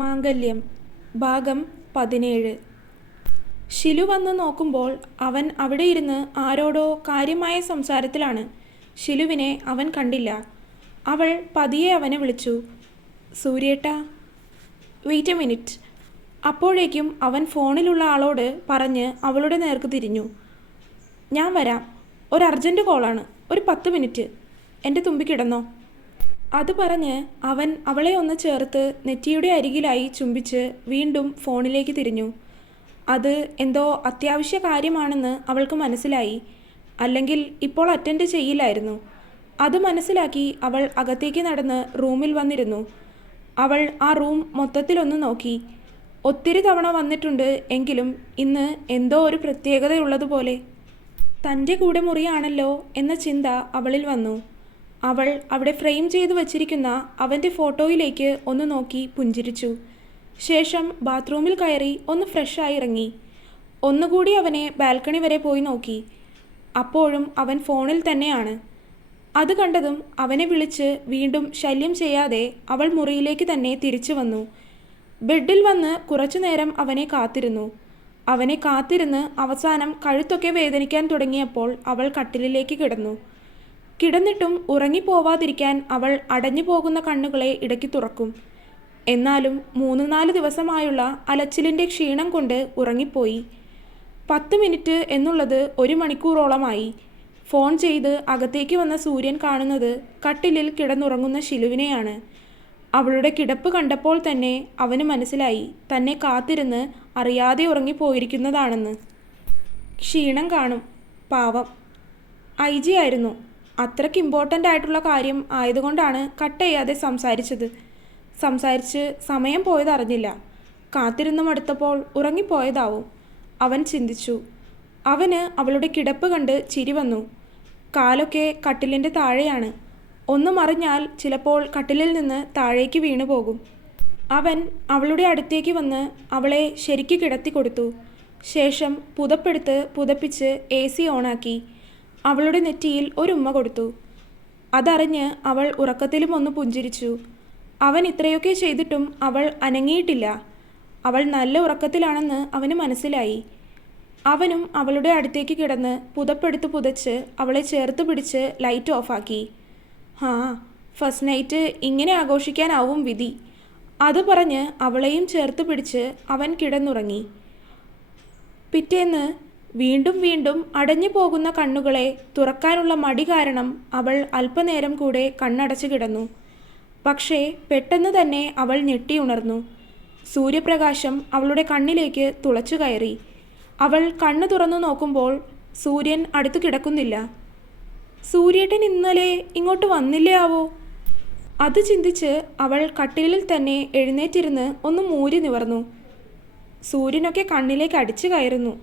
മാംഗല്യം ഭാഗം 17. ഷിലു വന്ന് നോക്കുമ്പോൾ അവൻ അവിടെ ഇരുന്ന് ആരോടോ കാര്യമായ സംസാരത്തിലാണ്. ഷിലുവിനെ അവൻ കണ്ടില്ല. അവൾ പതിയെ അവനെ വിളിച്ചു, സൂര്യേട്ടാ. Wait A minute. അപ്പോഴേക്കും അവൻ ഫോണിലുള്ള ആളോട് പറഞ്ഞ് അവളുടെ നേർക്ക് തിരിഞ്ഞു. ഞാൻ വരാം, ഒരു അർജൻറ്റ് കോളാണ്, ഒരു 10 മിനിറ്റ്, എൻ്റെ തുമ്പി കിടന്നോ. അത് പറഞ്ഞ് അവൻ അവളെ ഒന്ന് ചേർത്ത് നെറ്റിയുടെ അരികിലായി ചുംബിച്ച് വീണ്ടും ഫോണിലേക്ക് തിരിഞ്ഞു. അത് എന്തോ അത്യാവശ്യ കാര്യമാണെന്ന് അവൾക്ക് മനസ്സിലായി. അല്ലെങ്കിൽ ഇപ്പോൾ അറ്റൻഡ് ചെയ്യില്ലായിരുന്നു. അത് മനസ്സിലാക്കി അവൾ അകത്തേക്ക് നടന്ന് റൂമിൽ വന്നിരുന്നു. അവൾ ആ റൂം മൊത്തത്തിലൊന്ന് നോക്കി. ഒത്തിരി തവണ വന്നിട്ടുണ്ട് എങ്കിലും ഇന്ന് എന്തോ ഒരു പ്രത്യേകതയുള്ളതുപോലെ. തൻ്റെ കൂടെ മുറിയാണല്ലോ എന്ന ചിന്ത അവളിൽ വന്നു. അവൾ അവിടെ ഫ്രെയിം ചെയ്തു വച്ചിരിക്കുന്ന അവൻ്റെ ഫോട്ടോയിലേക്ക് ഒന്ന് നോക്കി പുഞ്ചിരിച്ചു. ശേഷം ബാത്റൂമിൽ കയറി ഒന്ന് ഫ്രഷായി ഇറങ്ങി. ഒന്നുകൂടി അവനെ ബാൽക്കണി വരെ പോയി നോക്കി. അപ്പോഴും അവൻ ഫോണിൽ തന്നെയാണ്. അത് കണ്ടതും അവനെ വിളിച്ച് വീണ്ടും ശല്യം ചെയ്യാതെ അവൾ മുറിയിലേക്ക് തന്നെ തിരിച്ചു വന്നു. ബെഡിൽ വന്ന് കുറച്ചു നേരം അവനെ കാത്തിരുന്ന് അവസാനം കഴുത്തൊക്കെ വേദനിക്കാൻ തുടങ്ങിയപ്പോൾ അവൾ കട്ടിലിലേക്ക് കിടന്നു. കിടന്നിട്ടും ഉറങ്ങിപ്പോവാതിരിക്കാൻ അവൾ അടഞ്ഞു പോകുന്ന കണ്ണുകളെ ഇടയ്ക്ക് തുറക്കും. എന്നാലും 3-4 ദിവസമായുള്ള അലച്ചിലിൻ്റെ ക്ഷീണം കൊണ്ട് ഉറങ്ങിപ്പോയി. 10 മിനിറ്റ് എന്നുള്ളത് 1 മണിക്കൂറോളമായി. ഫോൺ ചെയ്ത് അകത്തേക്ക് വന്ന സൂര്യൻ കാണുന്നത് കട്ടിലിൽ കിടന്നുറങ്ങുന്ന ഷിലുവിനെയാണ്. അവളുടെ കിടപ്പ് കണ്ടപ്പോൾ തന്നെ അവന് മനസ്സിലായി തന്നെ കാത്തിരുന്ന് അറിയാതെ ഉറങ്ങിപ്പോയിരിക്കുന്നതാണെന്ന്. ക്ഷീണം കാണും, പാവം. IG ആയിരുന്നു. അത്രയ്ക്ക് ഇമ്പോർട്ടൻ്റ് ആയിട്ടുള്ള കാര്യം ആയതുകൊണ്ടാണ് കട്ട് ചെയ്യാതെ സംസാരിച്ച് സമയം പോയതറിഞ്ഞില്ല. കാത്തിരുന്ന് മടുത്തപ്പോൾ ഉറങ്ങിപ്പോയതാവും, അവൻ ചിന്തിച്ചു. അവന് അവളുടെ കിടപ്പ് കണ്ട് ചിരി വന്നു. കാലൊക്കെ കട്ടിലിൻ്റെ താഴെയാണ്. ഒന്ന് മറിഞ്ഞാൽ ചിലപ്പോൾ കട്ടിലിൽ നിന്ന് താഴേക്ക് വീണു പോകും. അവൻ അവളുടെ അടുത്തേക്ക് വന്ന് അവളെ ശരിക്ക് കിടത്തി കൊടുത്തു. ശേഷം പുതപ്പെടുത്ത് പുതപ്പിച്ച് AC ഓണാക്കി. അവളുടെ നെറ്റിയിൽ ഒരു ഉമ്മ കൊടുത്തു. അതറിഞ്ഞ് അവൾ ഉറക്കത്തിലും ഒന്ന് പുഞ്ചിരിച്ചു. അവൻ ഇത്രയൊക്കെ ചെയ്തിട്ടും അവൾ അനങ്ങിയിട്ടില്ല. അവൾ നല്ല ഉറക്കത്തിലാണെന്ന് അവന് മനസ്സിലായി. അവനും അവളുടെ അടുത്തേക്ക് കിടന്ന് പുതപ്പെടുത്ത് പുതച്ച് അവളെ ചേർത്ത് പിടിച്ച് ലൈറ്റ് ഓഫാക്കി. ഫസ്റ്റ് നൈറ്റ് ഇങ്ങനെ ആഘോഷിക്കാനാവും വിധി. അത് പറഞ്ഞ് അവളെയും ചേർത്ത് പിടിച്ച് അവൻ കിടന്നുറങ്ങി. പിറ്റേന്ന് വീണ്ടും അടഞ്ഞു പോകുന്ന കണ്ണുകളെ തുറക്കാനുള്ള മടി കാരണം അവൾ അല്പനേരം കൂടെ കണ്ണടച്ചു കിടന്നു. പക്ഷേ പെട്ടെന്ന് തന്നെ അവൾ ഞെട്ടിയുണർന്നു. സൂര്യപ്രകാശം അവളുടെ കണ്ണിലേക്ക് തുളച്ചു കയറി. അവൾ കണ്ണു തുറന്നു നോക്കുമ്പോൾ സൂര്യൻ അടുത്ത് കിടക്കുന്നില്ല. സൂര്യേട്ടൻ ഇന്നലെ ഇങ്ങോട്ട് വന്നില്ലേ ആവോ? അത് ചിന്തിച്ച് അവൾ കട്ടിലിൽ തന്നെ എഴുന്നേറ്റിരുന്ന് ഒന്ന് മൂരി നിവർന്നു. സൂര്യനൊക്കെ കണ്ണിലേക്ക് അടിച്ചു കയറുന്നു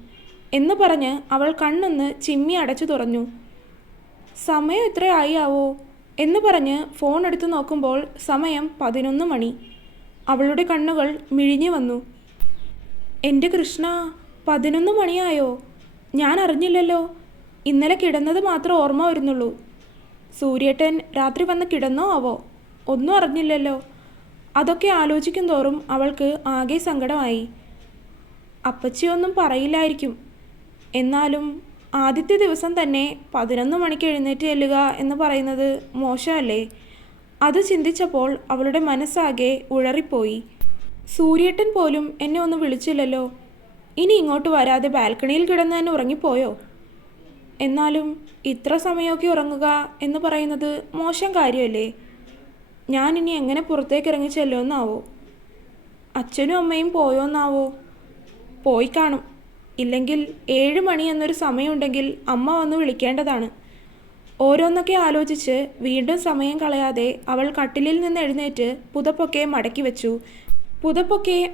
എന്ന് പറഞ്ഞ് അവൾ കണ്ണൊന്ന് ചിമ്മി അടച്ചു തുറന്നു. സമയം എത്രയായി ആവോ എന്ന് പറഞ്ഞ് ഫോൺ എടുത്തു നോക്കുമ്പോൾ സമയം 11 മണി. അവളുടെ കണ്ണുകൾ മിഴിഞ്ഞു വന്നു. എൻ്റെ കൃഷ്ണ, 11 മണിയായോ? ഞാൻ അറിഞ്ഞില്ലല്ലോ. ഇന്നലെ കിടന്നത് മാത്രം ഓർമ്മ വരുന്നുള്ളൂ. സൂര്യേട്ടൻ രാത്രി വന്ന് കിടന്നോ ആവോ? ഒന്നും അറിഞ്ഞില്ലല്ലോ. അതൊക്കെ ആലോചിക്കും തോറും അവൾക്ക് ആകെ സങ്കടമായി. അപ്പച്ചിയൊന്നും പറയില്ലായിരിക്കും. എന്നാലും ആദ്യത്തെ ദിവസം തന്നെ 11 മണിക്ക് എഴുന്നേറ്റ് ചെല്ലുക എന്ന് പറയുന്നത് മോശമല്ലേ? അത് ചിന്തിച്ചപ്പോൾ അവളുടെ മനസ്സാകെ ഉഴറിപ്പോയി. സൂര്യേട്ടൻ പോലും എന്നെ ഒന്ന് വിളിച്ചില്ലല്ലോ. ഇനി ഇങ്ങോട്ട് വരാതെ ബാൽക്കണിയിൽ കിടന്ന് തന്നെ ഉറങ്ങിപ്പോയോ? എന്നാലും ഇത്ര സമയമൊക്കെ ഉറങ്ങുക എന്ന് പറയുന്നത് മോശം കാര്യമല്ലേ? ഞാനിനി എങ്ങനെ പുറത്തേക്ക് ഇറങ്ങി ചെല്ലുമെന്നാവോ? അച്ഛനും അമ്മയും പോയോന്നാവോ? പോയി കാണും. ഇല്ലെങ്കിൽ 7 മണി എന്നൊരു സമയമുണ്ടെങ്കിൽ അമ്മ വന്ന് വിളിക്കേണ്ടതാണ്. ഓരോന്നൊക്കെ ആലോചിച്ച് വീണ്ടും സമയം കളയാതെ അവൾ കട്ടിലിൽ നിന്ന് എഴുന്നേറ്റ് പുതപ്പൊക്കെ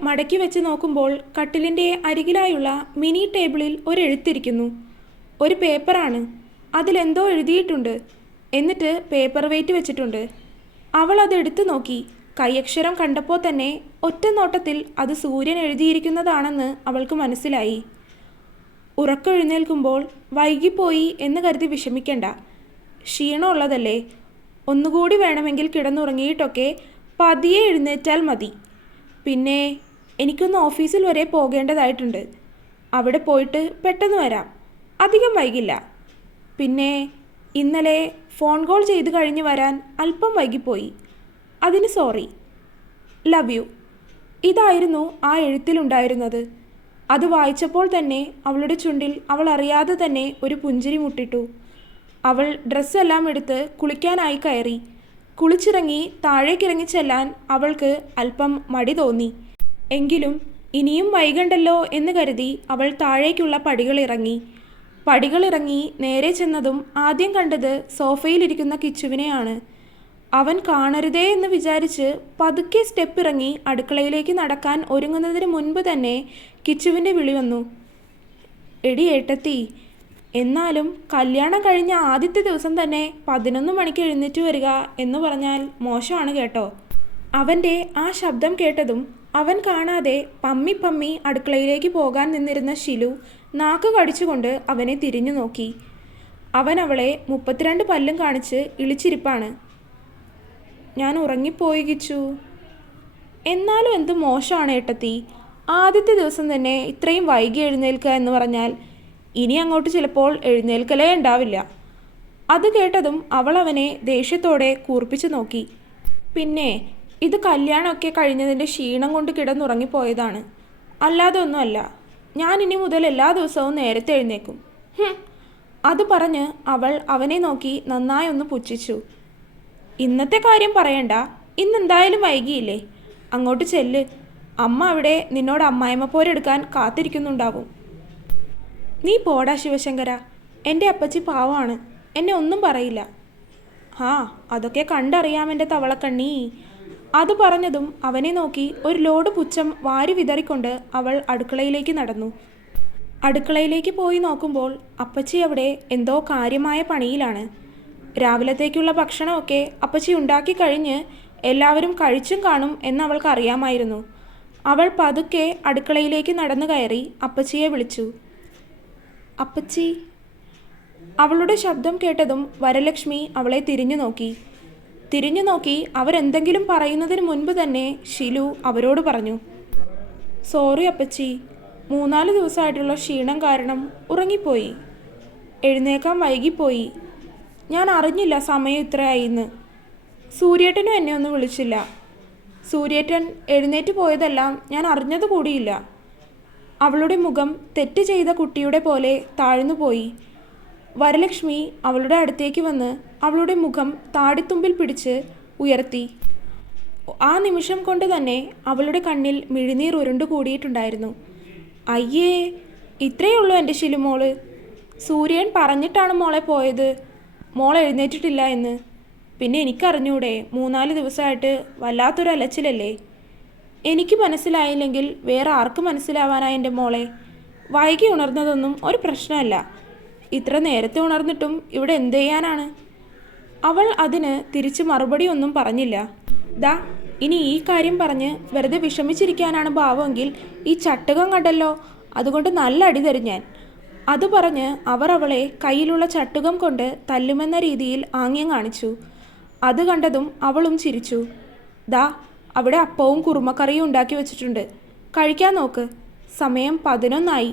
മടക്കി വെച്ച് നോക്കുമ്പോൾ കട്ടിലിൻ്റെ അരികിലായുള്ള മിനി ടേബിളിൽ ഒരു എഴുത്തിരിക്കുന്നു. ഒരു പേപ്പറാണ്. അതിലെന്തോ എഴുതിയിട്ടുണ്ട്. എന്നിട്ട് പേപ്പർ വെയിറ്റ് വെച്ചിട്ടുണ്ട്. അവൾ അത് എടുത്തു നോക്കി. കൈയക്ഷരം കണ്ടപ്പോൾ തന്നെ ഒറ്റ നോട്ടത്തിൽ അത് സൂര്യൻ എഴുതിയിരിക്കുന്നതാണെന്ന് അവൾക്ക് മനസ്സിലായി. ഉറക്കെഴുന്നേൽക്കുമ്പോൾ വൈകിപ്പോയി എന്ന് കരുതി വിഷമിക്കണ്ട. ക്ഷീണമുള്ളതല്ലേ. ഒന്നുകൂടി വേണമെങ്കിൽ കിടന്നുറങ്ങിയിട്ടൊക്കെ പതിയെ എഴുന്നേറ്റാൽ മതി. പിന്നെ എനിക്കൊന്ന് ഓഫീസിൽ വരെ പോകേണ്ടതായിട്ടുണ്ട്. അവിടെ പോയിട്ട് പെട്ടെന്ന് വരാം. അധികം വൈകില്ല. പിന്നെ ഇന്നലെ ഫോൺ കോൾ ചെയ്ത് കഴിഞ്ഞ് വരാൻ അല്പം വൈകിപ്പോയി. അതിന് സോറി. Love you. ഇതായിരുന്നു ആ എഴുത്തിലുണ്ടായിരുന്നത്. അത് വായിച്ചപ്പോൾ തന്നെ അവളുടെ ചുണ്ടിൽ അവൾ അറിയാതെ തന്നെ ഒരു പുഞ്ചിരി മുട്ടിട്ടു. അവൾ ഡ്രസ്സെല്ലാം എടുത്ത് കുളിക്കാനായി കയറി. കുളിച്ചിറങ്ങി താഴേക്കിറങ്ങി ചെല്ലാൻ അവൾക്ക് അല്പം മടി തോന്നി. എങ്കിലും ഇനിയും വൈകണ്ടല്ലോ എന്ന് കരുതി അവൾ താഴേക്കുള്ള പടികളിറങ്ങി നേരെ ചെന്നതും ആദ്യം കണ്ടത് സോഫയിലിരിക്കുന്ന കിച്ചുവിനെയാണ്. അവൻ കാണരുതേ എന്ന് വിചാരിച്ച് പതുക്കെ സ്റ്റെപ്പ് ഇറങ്ങി അടുക്കളയിലേക്ക് നടക്കാൻ ഒരുങ്ങുന്നതിന് മുൻപ് തന്നെ കിച്ചുവിൻ്റെ വിളി വന്നു. എടി ഏട്ടത്തി, എന്നാലും കല്യാണം കഴിഞ്ഞ ആദ്യത്തെ ദിവസം തന്നെ 11 മണിക്ക് എഴുന്നേറ്റ് വരിക എന്ന് പറഞ്ഞാൽ മോശമാണ് കേട്ടോ. അവൻ്റെ ആ ശബ്ദം കേട്ടതും അവൻ കാണാതെ പമ്മി അടുക്കളയിലേക്ക് പോകാൻ നിന്നിരുന്ന ഷിലു നാക്ക് കടിച്ചുകൊണ്ട് അവനെ തിരിഞ്ഞു നോക്കി. അവൻ അവളെ 32 പല്ലും കാണിച്ച് ഇളിച്ചിരിപ്പാണ്. ഞാൻ ഉറങ്ങിപ്പോയി കിച്ചു. എന്നാലും എന്ത് മോശമാണ് ഏട്ടത്തി, ആദ്യത്തെ ദിവസം തന്നെ ഇത്രയും വൈകി എഴുന്നേൽക്കുക എന്ന് പറഞ്ഞാൽ ഇനി അങ്ങോട്ട് ചിലപ്പോൾ എഴുന്നേൽക്കലേ ഉണ്ടാവില്ല. അത് കേട്ടതും അവൾ അവനെ ദേഷ്യത്തോടെ കൂർപ്പിച്ചു നോക്കി. പിന്നെ ഇത് കല്യാണമൊക്കെ കഴിഞ്ഞതിൻ്റെ ക്ഷീണം കൊണ്ട് കിടന്നുറങ്ങിപ്പോയതാണ്, അല്ലാതെ ഒന്നുമല്ല. ഞാൻ ഇനി മുതൽ എല്ലാ ദിവസവും നേരത്തെ എഴുന്നേക്കും. അത് പറഞ്ഞ് അവൾ അവനെ നോക്കി നന്നായി ഒന്ന് പുച്ഛിച്ചു. ഇന്നത്തെ കാര്യം പറയണ്ട, ഇന്നെന്തായാലും വൈകിയില്ലേ. അങ്ങോട്ട് ചെല്ല്. അമ്മ അവിടെ നിന്നോട് അമ്മായിമ്മ പോരെടുക്കാൻ കാത്തിരിക്കുന്നുണ്ടാവും. നീ പോടാ ശിവശങ്കര. എൻ്റെ അപ്പച്ചി പാവമാണ്, എന്നെ ഒന്നും പറയില്ല. അതൊക്കെ കണ്ടറിയാം എൻ്റെ തവളക്കണ്ണി. അത് പറഞ്ഞതും അവനെ നോക്കി ഒരു ലോഡ് പുച്ഛം വാരി വിതറിക്കൊണ്ട് അവൾ അടുക്കളയിലേക്ക് നടന്നു. അടുക്കളയിലേക്ക് പോയി നോക്കുമ്പോൾ അപ്പച്ചി അവിടെ എന്തോ കാര്യമായ പണിയിലാണ്. രാവിലത്തേക്കുള്ള ഭക്ഷണമൊക്കെ അപ്പച്ചി ഉണ്ടാക്കി കഴിഞ്ഞ് എല്ലാവരും കഴിച്ചും കാണും എന്നവൾക്ക് അറിയാമായിരുന്നു. അവൾ പതുക്കെ അടുക്കളയിലേക്ക് നടന്നു കയറി അപ്പച്ചിയെ വിളിച്ചു. അപ്പച്ചി. അവളുടെ ശബ്ദം കേട്ടതും വരലക്ഷ്മി അവളെ തിരിഞ്ഞു നോക്കി അവരെന്തെങ്കിലും പറയുന്നതിന് മുൻപ് തന്നെ ഷിലു അവരോട് പറഞ്ഞു. സോറി അപ്പച്ചി, 3-4 ദിവസമായിട്ടുള്ള ക്ഷീണം കാരണം ഉറങ്ങിപ്പോയി. എഴുന്നേക്കാൻ വൈകിപ്പോയി. ഞാൻ അറിഞ്ഞില്ല സമയം ഇത്രയായിന്ന്. സൂര്യേട്ടനും എന്നെ ഒന്നും വിളിച്ചില്ല. സൂര്യേട്ടൻ എഴുന്നേറ്റ് പോയതെല്ലാം ഞാൻ അറിഞ്ഞത് കൂടിയില്ല. അവളുടെ മുഖം തെറ്റ് ചെയ്ത കുട്ടിയുടെ പോലെ താഴ്ന്നുപോയി. വരലക്ഷ്മി അവളുടെ അടുത്തേക്ക് വന്ന് അവളുടെ മുഖം താടിത്തുമ്പിൽ പിടിച്ച് ഉയർത്തി. ആ നിമിഷം കൊണ്ട് തന്നെ അവളുടെ കണ്ണിൽ മിഴിനീർ ഉരുണ്ടുകൂടിയിട്ടുണ്ടായിരുന്നു. അയ്യേ, ഇത്രയേ ഉള്ളൂ എൻ്റെ ശിലുമോള്. സൂര്യൻ പറഞ്ഞിട്ടാണ് മോളെ പോയത് മോൾ എഴുന്നേറ്റിട്ടില്ല എന്ന്. പിന്നെ എനിക്കറിഞ്ഞൂടെ, 3-4 ദിവസമായിട്ട് വല്ലാത്തൊരു അലച്ചിലല്ലേ. എനിക്ക് മനസ്സിലായില്ലെങ്കിൽ വേറെ ആർക്ക് മനസ്സിലാവാനായി എൻ്റെ മോളെ. വൈകി ഉണർന്നതൊന്നും ഒരു പ്രശ്നമല്ല. ഇത്ര നേരത്തെ ഉണർന്നിട്ടും ഇവിടെ എന്ത് ചെയ്യാനാണ്? അവൾ അതിന് തിരിച്ച് മറുപടി ഒന്നും പറഞ്ഞില്ല. ഇനി ഈ കാര്യം പറഞ്ഞ് വെറുതെ വിഷമിച്ചിരിക്കാനാണ് ഭാവമെങ്കിൽ ഈ ചട്ടുകം കണ്ടല്ലോ, അതുകൊണ്ട് നല്ല അടി തരും ഞാൻ. അത് പറഞ്ഞ് അവർ അവളെ കയ്യിലുള്ള ചട്ടുകം കൊണ്ട് തല്ലുമെന്ന രീതിയിൽ ആംഗ്യം കാണിച്ചു. അത് കണ്ടതും അവളും ചിരിച്ചു. അവിടെ അപ്പവും കുറുമക്കറിയും ഉണ്ടാക്കി വെച്ചിട്ടുണ്ട്, കഴിക്കാൻ നോക്ക്. സമയം 11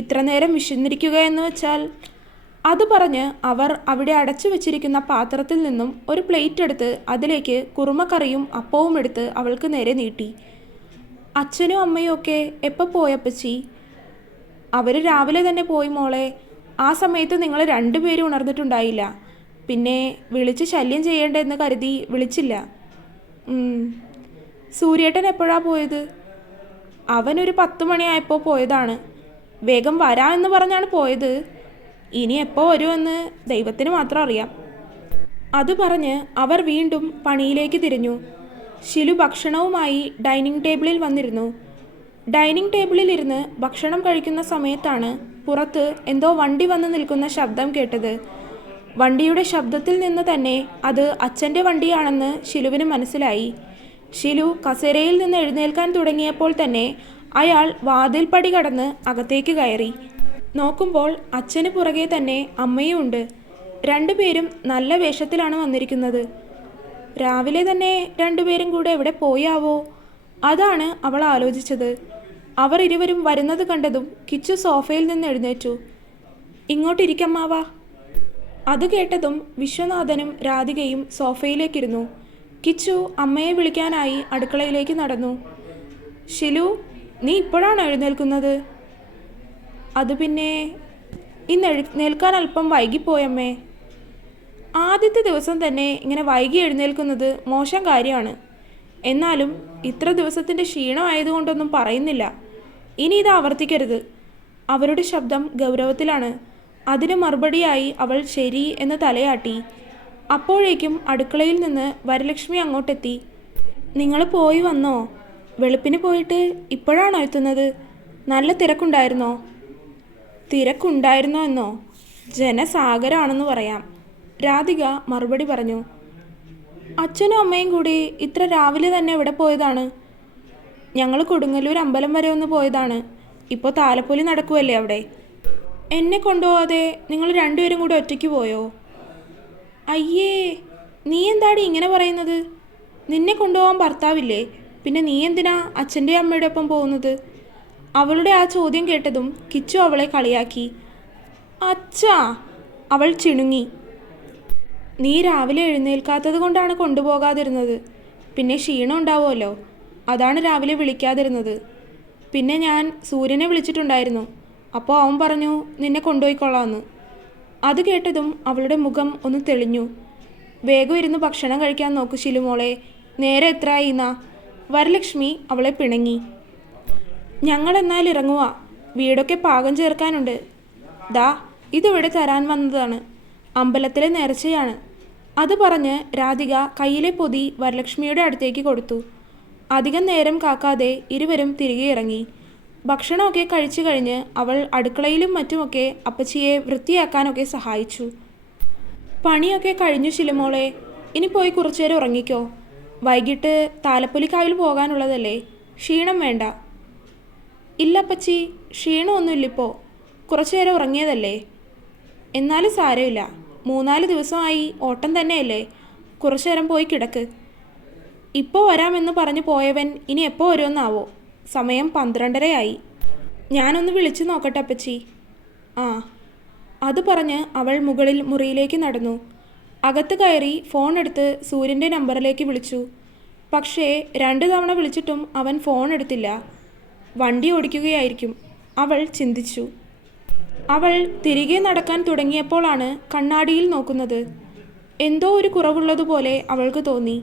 ഇത്ര നേരം വിശന്നിരിക്കുകയെന്ന് വെച്ചാൽ. അത് പറഞ്ഞ് അവർ അവിടെ അടച്ചു വെച്ചിരിക്കുന്ന പാത്രത്തിൽ നിന്നും ഒരു പ്ലേറ്റ് എടുത്ത് അതിലേക്ക് കുറുമക്കറിയും അപ്പവും എടുത്ത് അവൾക്ക് നേരെ നീട്ടി. അച്ഛനും അമ്മയും ഒക്കെ എപ്പോൾ പോയപ്പച്ചി? അവർ രാവിലെ തന്നെ പോയി മോളെ. ആ സമയത്ത് നിങ്ങൾ 2 പേരും ഉണർന്നിട്ടുണ്ടായില്ല. പിന്നെ വിളിച്ച് ശല്യം ചെയ്യേണ്ടെന്ന് കരുതി വിളിച്ചില്ല. സൂര്യേട്ടൻ എപ്പോഴാണ് പോയത്? അവനൊരു 10 മണിയായപ്പോൾ പോയതാണ്. വേഗം വരാമെന്ന് പറഞ്ഞാണ് പോയത്. ഇനി എപ്പോൾ വരുമെന്ന് ദൈവത്തിന് മാത്രം അറിയാം. അത് പറഞ്ഞ് അവർ വീണ്ടും പണിയിലേക്ക് തിരിഞ്ഞു. ഷിലു ഭക്ഷണവുമായി ഡൈനിങ് ടേബിളിൽ വന്നിരുന്നു. ഡൈനിങ് ടേബിളിലിരുന്ന് ഭക്ഷണം കഴിക്കുന്ന സമയത്താണ് പുറത്ത് എന്തോ വണ്ടി വന്ന് നിൽക്കുന്ന ശബ്ദം കേട്ടത്. വണ്ടിയുടെ ശബ്ദത്തിൽ നിന്ന് തന്നെ അത് അച്ഛൻ്റെ വണ്ടിയാണെന്ന് ഷിലുവിന് മനസ്സിലായി. ഷിലു കസേരയിൽ നിന്ന് എഴുന്നേൽക്കാൻ തുടങ്ങിയപ്പോൾ തന്നെ അയാൾ വാതിൽപ്പടി കടന്ന് അകത്തേക്ക് കയറി. നോക്കുമ്പോൾ അച്ഛന് പുറകെ തന്നെ അമ്മയും ഉണ്ട്. 2 പേരും നല്ല വേഷത്തിലാണ് വന്നിരിക്കുന്നത്. രാവിലെ തന്നെ 2 പേരും കൂടെ എവിടെ പോയാവോ? അതാണ് അവൾ ആലോചിച്ചത്. അവർ ഇരുവരും വരുന്നത് കണ്ടതും കിച്ചു സോഫയിൽ നിന്ന് എഴുന്നേറ്റു. ഇങ്ങോട്ടിരിക്കമ്മാവാ. അത് കേട്ടതും വിശ്വനാഥനും രാധികയും സോഫയിലേക്കിരുന്നു. കിച്ചു അമ്മയെ വിളിക്കാനായി അടുക്കളയിലേക്ക് നടന്നു. ഷിലു, നീ ഇപ്പോഴാണ് എഴുന്നേൽക്കുന്നത്? അത് പിന്നെ ഇന്ന് എഴുന്നേൽക്കാൻ അല്പം വൈകിപ്പോയമ്മേ. ആദ്യത്തെ ദിവസം തന്നെ ഇങ്ങനെ വൈകി എഴുന്നേൽക്കുന്നത് മോശം കാര്യമാണ്. എന്നാലും ഇത്ര ദിവസത്തിൻ്റെ ക്ഷീണമായതുകൊണ്ടൊന്നും പറയുന്നില്ല. ഇനി ഇത് ആവർത്തിക്കരുത്. അവരുടെ ശബ്ദം ഗൗരവത്തിലാണ്. അതിന് മറുപടിയായി അവൾ ശരി എന്ന് തലയാട്ടി. അപ്പോഴേക്കും അടുക്കളയിൽ നിന്ന് വരലക്ഷ്മി അങ്ങോട്ടെത്തി. നിങ്ങൾ പോയി വന്നോ? വെളുപ്പിന് പോയിട്ട് ഇപ്പോഴാണോ എത്തുന്നത്? നല്ല തിരക്കുണ്ടായിരുന്നോ? തിരക്കുണ്ടായിരുന്നോ എന്നോ? ജനസാഗരമാണെന്ന് പറയാം, രാധിക മറുപടി പറഞ്ഞു. അച്ഛനും അമ്മയും കൂടി ഇത്ര രാവിലെ തന്നെ എവിടെ പോയതാണ്? ഞങ്ങൾ കൊടുങ്ങല്ലൂർ അമ്പലം വരെ ഒന്ന് പോയതാണ്. ഇപ്പോൾ താലപ്പൊലി നടക്കുമല്ലേ അവിടെ. എന്നെ കൊണ്ടുപോകാതെ നിങ്ങൾ രണ്ടുപേരും കൂടി ഒറ്റയ്ക്ക് പോയോ? അയ്യേ, നീ എന്താടി ഇങ്ങനെ പറയുന്നത്? നിന്നെ കൊണ്ടുപോകാൻ ഭർത്താവില്ലേ? പിന്നെ നീ എന്തിനാ അച്ഛൻ്റെ അമ്മയുടെ ഒപ്പം പോകുന്നത്? അവളുടെ ആ ചോദ്യം കേട്ടതും കിച്ചു അവളെ കളിയാക്കി. അച്ഛാ, അവൾ ചിണുങ്ങി. നീ രാവിലെ എഴുന്നേൽക്കാത്തത് കൊണ്ടാണ് കൊണ്ടുപോകാതിരുന്നത്. പിന്നെ ക്ഷീണം ഉണ്ടാവുമല്ലോ, അതാണ് രാവിലെ വിളിക്കാതിരുന്നത്. പിന്നെ ഞാൻ സൂര്യനെ വിളിച്ചിട്ടുണ്ടായിരുന്നു. അപ്പോൾ അവൻ പറഞ്ഞു നിന്നെ കൊണ്ടുപോയിക്കൊള്ളാമെന്ന്. അത് കേട്ടതും അവളുടെ മുഖം ഒന്ന് തെളിഞ്ഞു. വേഗം ഇരുന്ന് ഭക്ഷണം കഴിക്കാൻ നോക്കു ശിലുമോളെ, നേരെ എത്രയായിന്നാ? വരലക്ഷ്മി അവളെ പിണങ്ങി. ഞങ്ങളെന്നാൽ ഇറങ്ങുക, വീടൊക്കെ പാകം ചേർക്കാനുണ്ട്. ദാ ഇതിവിടെ തരാൻ വന്നതാണ്, അമ്പലത്തിലെ നേർച്ചയാണ്. അത് പറഞ്ഞ് രാധിക കയ്യിലെ പൊതി വരലക്ഷ്മിയുടെ അടുത്തേക്ക് കൊടുത്തു. അധികം നേരം കാക്കാതെ ഇരുവരും തിരികെ ഇറങ്ങി. ഭക്ഷണമൊക്കെ കഴിച്ചു കഴിഞ്ഞ് അവൾ അടുക്കളയിലും മറ്റുമൊക്കെ അപ്പച്ചിയെ വൃത്തിയാക്കാനൊക്കെ സഹായിച്ചു. പണിയൊക്കെ കഴിഞ്ഞു ശിലുമോളെ, ഇനി പോയി കുറച്ചുനേരം ഉറങ്ങിക്കോ. വൈകിട്ട് താലപ്പൊലിക്കാവിൽ പോകാനുള്ളതല്ലേ, ക്ഷീണം വേണ്ട. ഇല്ല അപ്പച്ചി, ക്ഷീണമൊന്നുമില്ലിപ്പോൾ, കുറച്ചു നേരം ഉറങ്ങിയതല്ലേ. എന്നാലും സാരമില്ല, 3-4 ദിവസമായി ഓട്ടം തന്നെയല്ലേ. കുറച്ചു നേരം പോയി കിടക്ക്. ഇപ്പോൾ വരാമെന്ന് പറഞ്ഞു പോയവൻ ഇനി എപ്പോൾ വരുമെന്നാവോ? സമയം 12:30 ഞാനൊന്ന് വിളിച്ചു നോക്കട്ടെ അപ്പച്ചി. ആ. അത് പറഞ്ഞ് അവൾ മുകളിൽ മുറിയിലേക്ക് നടന്നു. അകത്ത് കയറി ഫോൺ എടുത്ത് സൂര്യൻ്റെ നമ്പറിലേക്ക് വിളിച്ചു. പക്ഷേ 2 തവണ വിളിച്ചിട്ടും അവൻ ഫോൺ എടുത്തില്ല. വണ്ടി ഓടിക്കുകയായിരിക്കും, അവൾ ചിന്തിച്ചു. അവൾ തിരികെ നടക്കാൻ തുടങ്ങിയപ്പോഴാണ് കണ്ണാടിയിൽ നോക്കുന്നത്. എന്തോ ഒരു കുറവുള്ളതുപോലെ അവൾക്ക് തോന്നി.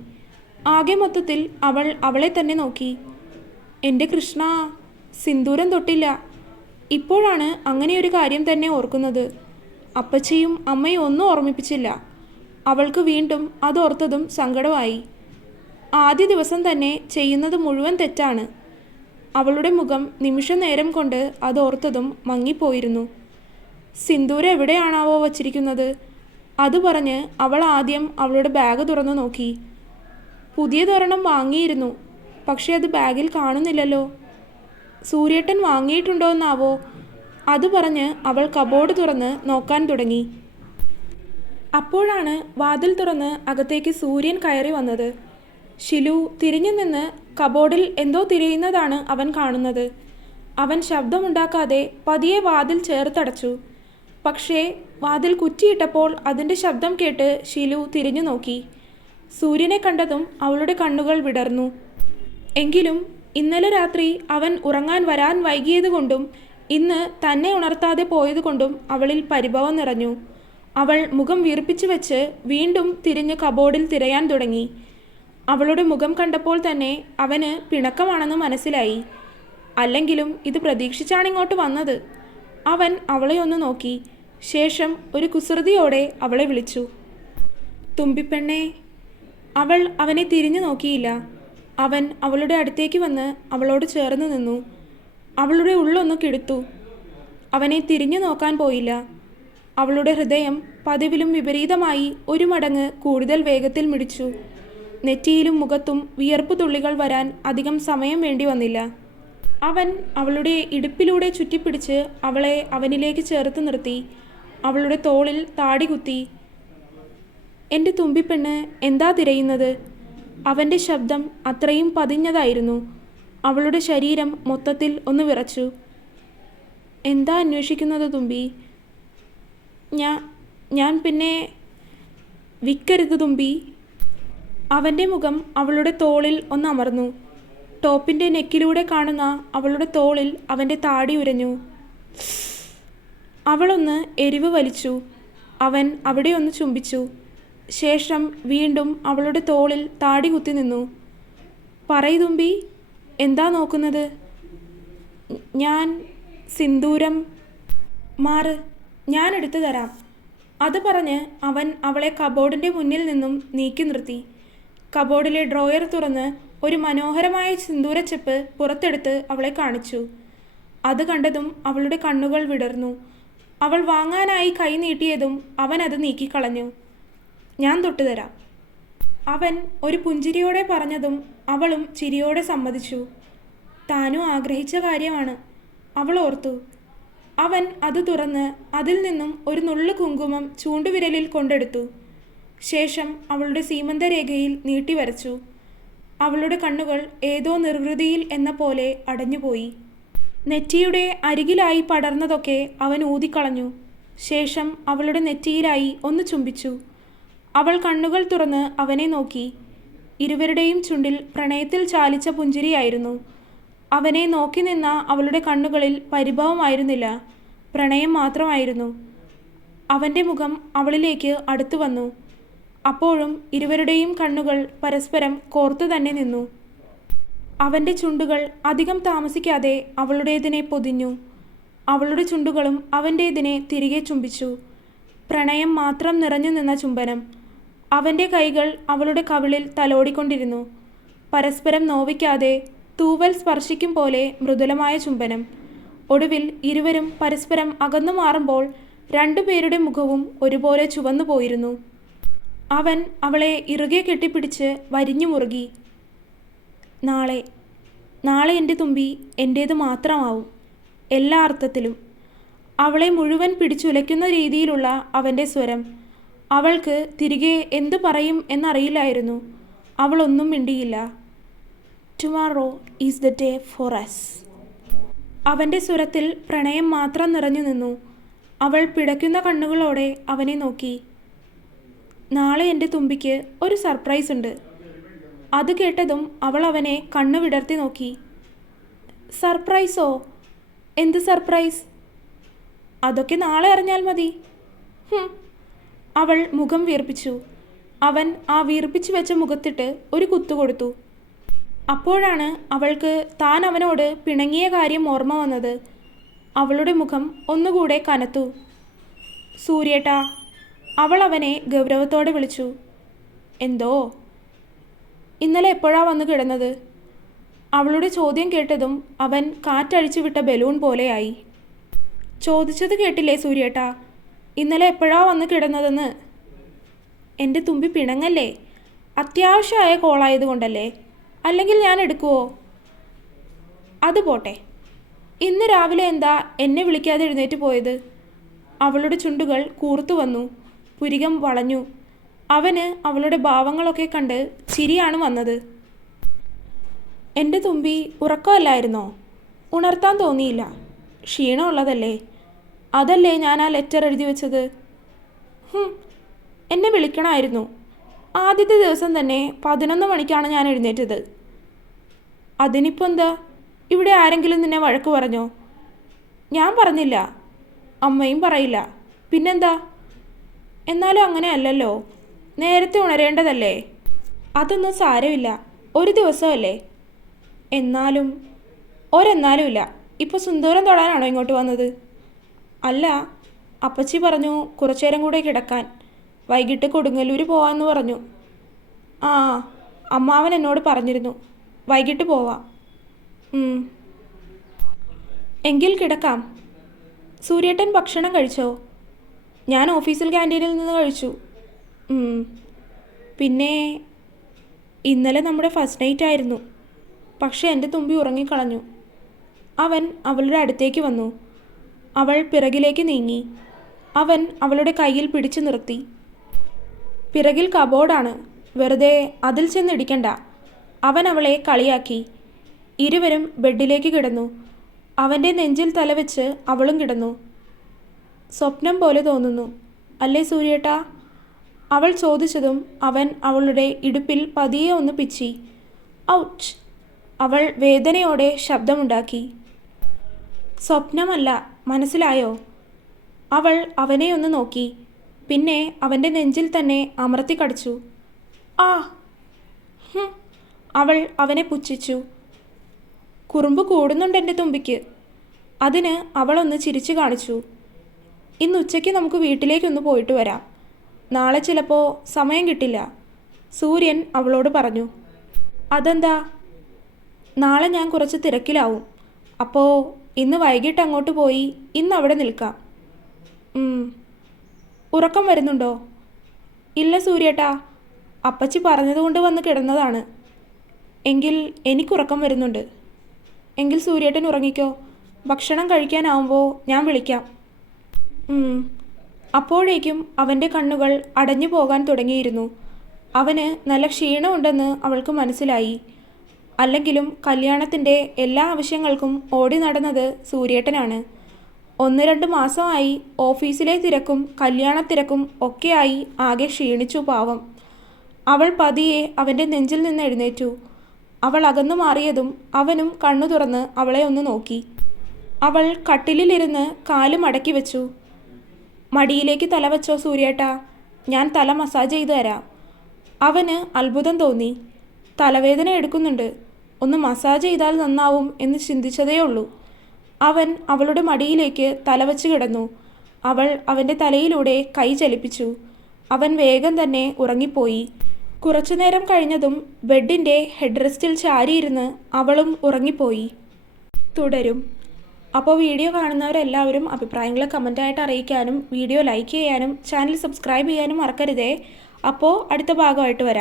ആകെ മൊത്തത്തിൽ അവൾ അവളെ തന്നെ നോക്കി. എൻ്റെ കൃഷ്ണ, സിന്ദൂരം തൊട്ടില്ല. ഇപ്പോഴാണ് അങ്ങനെയൊരു കാര്യം തന്നെ ഓർക്കുന്നത്. അപ്പച്ചിയും അമ്മയും ഒന്നും ഓർമ്മിപ്പിച്ചില്ല. അവൾക്ക് വീണ്ടും അതോർത്തതും സങ്കടമായി. ആദ്യ ദിവസം തന്നെ ചെയ്യുന്നത് മുഴുവൻ തെറ്റാണ്. അവളുടെ മുഖം നിമിഷ നേരം കൊണ്ട് അതോർത്തതും മങ്ങിപ്പോയിരുന്നു. സിന്ദൂരം എവിടെയാണാവോ വച്ചിരിക്കുന്നത്? അത് പറഞ്ഞ് അവൾ ആദ്യം അവളുടെ ബാഗ് തുറന്നു നോക്കി. പുതിയതൊരെണ്ണം വാങ്ങിയിരുന്നു, പക്ഷേ അത് ബാഗിൽ കാണുന്നില്ലല്ലോ. സൂര്യേട്ടൻ വാങ്ങിയിട്ടുണ്ടോ എന്നാവോ? അത് പറഞ്ഞ് അവൾ കബോർഡ് തുറന്ന് നോക്കാൻ തുടങ്ങി. അപ്പോഴാണ് വാതിൽ തുറന്ന് അകത്തേക്ക് സൂര്യൻ കയറി വന്നത്. ഷിലു തിരിഞ്ഞു നിന്ന് കബോർഡിൽ എന്തോ തിരയുന്നതാണ് അവൻ കാണുന്നത്. അവൻ ശബ്ദമുണ്ടാക്കാതെ പതിയെ വാതിൽ ചേർത്തടച്ചു. പക്ഷേ വാതിൽ കുറ്റിയിട്ടപ്പോൾ അതിൻ്റെ ശബ്ദം കേട്ട് ഷിലു തിരിഞ്ഞു നോക്കി. സൂര്യനെ കണ്ടതും അവളുടെ കണ്ണുകൾ വിടർന്നു. എങ്കിലും ഇന്നലെ രാത്രി അവൻ ഉറങ്ങാൻ വരാൻ വൈകിയതുകൊണ്ടും ഇന്ന് തന്നെ ഉണർത്താതെ പോയതുകൊണ്ടും അവളിൽ പരിഭവം നിറഞ്ഞു. അവൾ മുഖം വീർപ്പിച്ചു വെച്ച് വീണ്ടും തിരിഞ്ഞ് കബോർഡിൽ തിരയാൻ തുടങ്ങി. അവളുടെ മുഖം കണ്ടപ്പോൾ തന്നെ അവന് പിണക്കമാണെന്ന് മനസ്സിലായി. അല്ലെങ്കിലും ഇത് പ്രതീക്ഷിച്ചാണിങ്ങോട്ട് വന്നത്. അവൻ അവളെ ഒന്ന് നോക്കി. ശേഷം ഒരു കുസൃതിയോടെ അവളെ വിളിച്ചു. തുമ്പിപ്പെണ്ണേ. അവൾ അവനെ തിരിഞ്ഞു നോക്കിയില്ല. അവൻ അവളുടെ അടുത്തേക്ക് വന്ന് അവളോട് ചേർന്ന് നിന്നു. അവളുടെ ഉള്ളൊന്ന് കിടുത്തു. അവനെ തിരിഞ്ഞു നോക്കാൻ പോയില്ല. അവളുടെ ഹൃദയം പതിവിലും വിപരീതമായി 1 മടങ്ങ് കൂടുതൽ വേഗത്തിൽ മിടിച്ചു. നെറ്റിയിലും മുഖത്തും വിയർപ്പ് തുള്ളികൾ വരാൻ അധികം സമയം വേണ്ടി വന്നില്ല. അവൻ അവളുടെ ഇടുപ്പിലൂടെ ചുറ്റിപ്പിടിച്ച് അവളെ അവനിലേക്ക് ചേർത്ത് നിർത്തി. അവളുടെ തോളിൽ താടി കുത്തി. എൻ്റെ തുമ്പിപ്പെണ്ണ്, എന്താ തിരയുന്നത്? അവൻ്റെ ശബ്ദം അത്രയും പതിഞ്ഞതായിരുന്നു. അവളുടെ ശരീരം മൊത്തത്തിൽ ഒന്ന് വിറച്ചു. എന്താ അന്വേഷിക്കുന്നത് തുമ്പി? ഞാൻ പിന്നെ വിക്കരുത് തുമ്പി. അവൻ്റെ മുഖം അവളുടെ തോളിൽ ഒന്നമർന്നു. ടോപ്പിൻ്റെ നെക്കിലൂടെ കാണുന്ന അവളുടെ തോളിൽ അവൻ്റെ താടി ഉരഞ്ഞു. അവളൊന്ന് എരിവ് വലിച്ചു. അവൻ അവിടെ ഒന്ന് ചുംബിച്ചു. ശേഷം വീണ്ടും അവളുടെ തോളിൽ താടി കുത്തി നിന്നു. പറയ് തുമ്പി, എന്താ നോക്കുന്നത്? ഞാൻ സിന്ദൂരം. മാറ്, ഞാൻ എടുത്തു തരാം. അത് പറഞ്ഞ് അവൻ അവളെ കബോർഡിൻ്റെ മുന്നിൽ നിന്നും നീക്കി നിർത്തി. കബോർഡിലെ ഡ്രോയർ തുറന്ന് ഒരു മനോഹരമായ സിന്ദൂരച്ചെപ്പ് പുറത്തെടുത്ത് അവളെ കാണിച്ചു. അത് കണ്ടതും അവളുടെ കണ്ണുകൾ വിടർന്നു. അവൾ വാങ്ങാനായി കൈ നീട്ടിയതും അവൻ അത് നീക്കിക്കളഞ്ഞു. ഞാൻ തൊട്ടുതരാം. അവൻ ഒരു പുഞ്ചിരിയോടെ പറഞ്ഞതും അവളും ചിരിയോടെ സമ്മതിച്ചു. താനും ആഗ്രഹിച്ച കാര്യമാണ്, അവൾ ഓർത്തു. അവൻ അത് തുറന്ന് അതിൽ നിന്നും ഒരു നുള്ളു കുങ്കുമം ചൂണ്ടുവിരലിൽ കൊണ്ടെടുത്തു. ശേഷം അവളുടെ സീമന്തരേഖയിൽ നീട്ടി വരച്ചു. അവളുടെ കണ്ണുകൾ ഏതോ നിർവൃതിയിൽ എന്ന പോലെ അടഞ്ഞുപോയി. നെറ്റിയുടെ അരികിലായി പടർന്നതൊക്കെ അവൻ ഊതിക്കളഞ്ഞു. ശേഷം അവളുടെ നെറ്റിയിലായി ഒന്ന് ചുംബിച്ചു. അവൾ കണ്ണുകൾ തുറന്ന് അവനെ നോക്കി. ഇരുവരുടെയും ചുണ്ടിൽ പ്രണയത്തിൽ ചാലിച്ച പുഞ്ചിരിയായിരുന്നു. അവനെ നോക്കി നിന്ന അവളുടെ കണ്ണുകളിൽ പരിഭവമായിരുന്നില്ല, പ്രണയം മാത്രമായിരുന്നു. അവൻ്റെ മുഖം അവളിലേക്ക് അടുത്തു വന്നു. അപ്പോഴും ഇരുവരുടെയും കണ്ണുകൾ പരസ്പരം കോർത്തു തന്നെ നിന്നു. അവൻ്റെ ചുണ്ടുകൾ അധികം താമസിക്കാതെ അവളുടേതിനെ പൊതിഞ്ഞു. അവളുടെ ചുണ്ടുകളും അവൻ്റേതിനെ തിരികെ ചുംബിച്ചു. പ്രണയം മാത്രം നിറഞ്ഞു നിന്ന ചുംബനം. അവൻ്റെ കൈകൾ അവളുടെ കവിളിൽ തലോടിക്കൊണ്ടിരുന്നു. പരസ്പരം നോവിക്കാതെ തൂവൽ സ്പർശിക്കും പോലെ മൃദുലമായ ചുംബനം. ഒടുവിൽ ഇരുവരും പരസ്പരം അകന്നു മാറുമ്പോൾ രണ്ടുപേരുടെ മുഖവും ഒരുപോലെ ചുവന്നു പോയിരുന്നു. അവൻ അവളെ ഇറുകെ കെട്ടിപ്പിടിച്ച് വരിഞ്ഞു മുറുകി. നാളെ എൻ്റെ തുമ്പി എൻ്റേത് മാത്രമാവും, എല്ലാ അർത്ഥത്തിലും. അവളെ മുഴുവൻ പിടിച്ചുലയ്ക്കുന്ന രീതിയിലുള്ള അവൻ്റെ സ്വരം. അവൾക്ക് തിരികെ എന്തു പറയും എന്നറിയില്ലായിരുന്നു. അവളൊന്നും മിണ്ടിയില്ല. Tomorrow is the day for us. അവൻ്റെ സ്വരത്തിൽ പ്രണയം മാത്രം നിറഞ്ഞു നിന്നു. അവൾ പിടയ്ക്കുന്ന കണ്ണുകളോടെ അവനെ നോക്കി. നാളെ എൻ്റെ തുമ്പിക്ക് ഒരു സർപ്രൈസ് ഉണ്ട്. അത് കേട്ടതും അവൾ അവനെ കണ്ണു വിടർത്തി നോക്കി. സർപ്രൈസോ? എന്ത് സർപ്രൈസ്? അതൊക്കെ നാളെ അറിഞ്ഞാൽ മതി. അവൾ മുഖം വീർപ്പിച്ചു. അവൻ ആ വീർപ്പിച്ചു വെച്ച മുഖത്തിട്ട് ഒരു കുത്തു കൊടുത്തു. അപ്പോഴാണ് അവൾക്ക് താൻ അവനോട് പിണങ്ങിയ കാര്യം ഓർമ്മ വന്നത്. അവളുടെ മുഖം ഒന്നുകൂടെ കനത്തു. സൂര്യേട്ടാ, അവൾ അവനെ ഗൗരവത്തോടെ വിളിച്ചു. എന്തോ? ഇന്നലെ എപ്പോഴാ വന്നു കിടന്നത്? അവളുടെ ചോദ്യം കേട്ടതും അവൻ കാറ്റഴിച്ചു വിട്ട ബലൂൺ പോലെയായി. ചോദിച്ചത് കേട്ടില്ലേ സൂര്യേട്ടാ? ഇന്നലെ എപ്പോഴാ വന്ന് കിടന്നതെന്ന്. എൻ്റെ തുമ്പി പിണങ്ങല്ലേ, അത്യാവശ്യമായ കോളായതുകൊണ്ടല്ലേ, അല്ലെങ്കിൽ ഞാൻ എടുക്കുവോ? അത് പോട്ടെ, ഇന്ന് രാവിലെ എന്താ എന്നെ വിളിക്കാതെ എഴുന്നേറ്റ് പോയത്? അവളുടെ ചുണ്ടുകൾ കൂർത്തു വന്നു, പുരികം വളഞ്ഞു. അവന് അവളുടെ ഭാവങ്ങളൊക്കെ കണ്ട് ചിരിയാണ് വന്നത്. എൻ്റെ തുമ്പി ഉറക്കമല്ലായിരുന്നോ? ഉണർത്താൻ തോന്നിയില്ല. ക്ഷീണമുള്ളതല്ലേ, അതല്ലേ ഞാൻ ആ ലെറ്റർ എഴുതി വെച്ചത്. എന്നെ വിളിക്കണമായിരുന്നു. ആദ്യത്തെ ദിവസം തന്നെ 11 മണിക്കാണ് ഞാൻ എഴുന്നേറ്റത്. അതിനിപ്പോൾ എന്താ? ഇവിടെ ആരെങ്കിലും നിന്നെ വഴക്ക് പറഞ്ഞോ? ഞാൻ പറഞ്ഞില്ല, അമ്മയും പറയില്ല, പിന്നെന്താ? എന്നാലും അങ്ങനെ അല്ലല്ലോ, നേരത്തെ ഉണരേണ്ടതല്ലേ. അതൊന്നും സാരമില്ല, ഒരു ദിവസമല്ലേ. എന്നാലും ഇല്ല. ഇപ്പോൾ സുന്ദരം തൊടാനാണോ ഇങ്ങോട്ട് വന്നത്? അല്ല, അപ്പച്ചി പറഞ്ഞു കുറച്ചേരം കൂടെ കിടക്കാൻ, വൈകിട്ട് കൊടുങ്ങല്ലൂർ പോവാമെന്ന് പറഞ്ഞു. ആ, അമ്മാവൻ എന്നോട് പറഞ്ഞിരുന്നു, വൈകിട്ട് പോവാം. എങ്കിൽ കിടക്കാം. സൂര്യേട്ടൻ ഭക്ഷണം കഴിച്ചോ? ഞാൻ ഓഫീസിൽ ക്യാൻറ്റീനിൽ നിന്ന് കഴിച്ചു. പിന്നെ ഇന്നലെ നമ്മുടെ ഫസ്റ്റ് നൈറ്റ് ആയിരുന്നു, പക്ഷെ എൻ്റെ തുമ്പി ഉറങ്ങിക്കളഞ്ഞു. അവൻ അവളുടെ അടുത്തേക്ക് വന്നു. അവൾ പിറകിലേക്ക് നീങ്ങി. അവൻ അവളുടെ കയ്യിൽ പിടിച്ചു നിർത്തി. പിറകിൽ കബോർഡാണ്, വെറുതെ അതിൽ ചെന്നിടിക്കണ്ട. അവൻ അവളെ കളിയാക്കി. ഇരുവരും ബെഡിലേക്ക് കിടന്നു. അവൻ്റെ നെഞ്ചിൽ തലവെച്ച് അവളും കിടന്നു. സ്വപ്നം പോലെ തോന്നുന്നു അല്ലേ സൂര്യേട്ടാ? അവൾ ചോദിച്ചതും അവൻ അവളുടെ ഇടുപ്പിൽ പതിയെ ഒന്ന് പിച്ചി. ഔച്ച്! അവൾ വേദനയോടെ ശബ്ദമുണ്ടാക്കി. സ്വപ്നമല്ല, മനസ്സിലായോ? അവൾ അവനെ ഒന്ന് നോക്കി. പിന്നെ അവൻ്റെ നെഞ്ചിൽ തന്നെ അമർത്തി കടിച്ചു. ആ! അവൾ അവനെ പുച്ഛിച്ചു. കുറുമ്പ് കൂടുന്നുണ്ടെൻ്റെ തുമ്പിക്ക്. അതിന് അവളൊന്ന് ചിരിച്ചു കാണിച്ചു. ഇന്ന് ഉച്ചയ്ക്ക് നമുക്ക് വീട്ടിലേക്കൊന്ന് പോയിട്ട് വരാം. നാളെ ചിലപ്പോൾ സമയം കിട്ടില്ല, സൂര്യൻ അവളോട് പറഞ്ഞു. അതെന്താ? നാളെ ഞാൻ കുറച്ച് തിരക്കിലാവും. അപ്പോൾ ഇന്ന് വൈകിട്ട് അങ്ങോട്ട് പോയി ഇന്ന് അവിടെ നിൽക്കാം. ഉറക്കം വരുന്നുണ്ടോ? ഇല്ല സൂര്യേട്ടാ, അപ്പച്ചി പറഞ്ഞതുകൊണ്ട് വന്ന് കിടന്നതാണ്. എങ്കിൽ എനിക്കുറക്കം വരുന്നുണ്ട്. എങ്കിൽ സൂര്യേട്ടൻ ഉറങ്ങിക്കോ. ഭക്ഷണം കഴിക്കാനാവുമ്പോൾ ഞാൻ വിളിക്കാം. അപ്പോഴേക്കും അവൻ്റെ കണ്ണുകൾ അടഞ്ഞു പോകാൻ തുടങ്ങിയിരുന്നു. അവന് നല്ല ക്ഷീണമുണ്ടെന്ന് അവൾക്ക് മനസ്സിലായി. അല്ലെങ്കിലും കല്യാണത്തിൻ്റെ എല്ലാ ആവശ്യങ്ങൾക്കും ഓടി നടന്നത് സൂര്യേട്ടനാണ്. 1-2 മാസമായി ഓഫീസിലെ തിരക്കും കല്യാണത്തിരക്കും ഒക്കെയായി ആകെ ക്ഷീണിച്ചു പാവം. അവൾ പതിയെ അവൻ്റെ നെഞ്ചിൽ നിന്ന് എഴുന്നേറ്റു. അവൾ അകന്നു മാറിയതും അവനും കണ്ണു തുറന്ന് അവളെ ഒന്ന് നോക്കി. അവൾ കട്ടിലിലിരുന്ന് കാല് മടക്കി വെച്ചു. മടിയിലേക്ക് തല വച്ചോ സൂര്യേട്ടാ, ഞാൻ തല മസാജ് ചെയ്തു തരാം. അവന് അത്ഭുതം തോന്നി. തലവേദന എടുക്കുന്നുണ്ട്, ഒന്ന് മസാജ് ചെയ്താൽ നന്നാവും എന്ന് ചിന്തിച്ചതേയുള്ളൂ. അവൻ അവളുടെ മടിയിലേക്ക് തലവച്ച് കിടന്നു. അവൾ അവൻ്റെ തലയിലൂടെ കൈ ചലിപ്പിച്ചു. അവൻ വേഗം തന്നെ ഉറങ്ങിപ്പോയി. കുറച്ചുനേരം കഴിഞ്ഞതും ബെഡിൻ്റെ ഹെഡ് റെസ്റ്റിൽ ചാരിയിരുന്ന് അവളും ഉറങ്ങിപ്പോയി. തുടരും. അപ്പോൾ വീഡിയോ കാണുന്നവരെല്ലാവരും അഭിപ്രായങ്ങൾ കമൻറ്റായിട്ട് അറിയിക്കാനും വീഡിയോ ലൈക്ക് ചെയ്യാനും ചാനൽ സബ്സ്ക്രൈബ് ചെയ്യാനും മറക്കരുതേ. അപ്പോൾ അടുത്ത ഭാഗമായിട്ട് വരാം.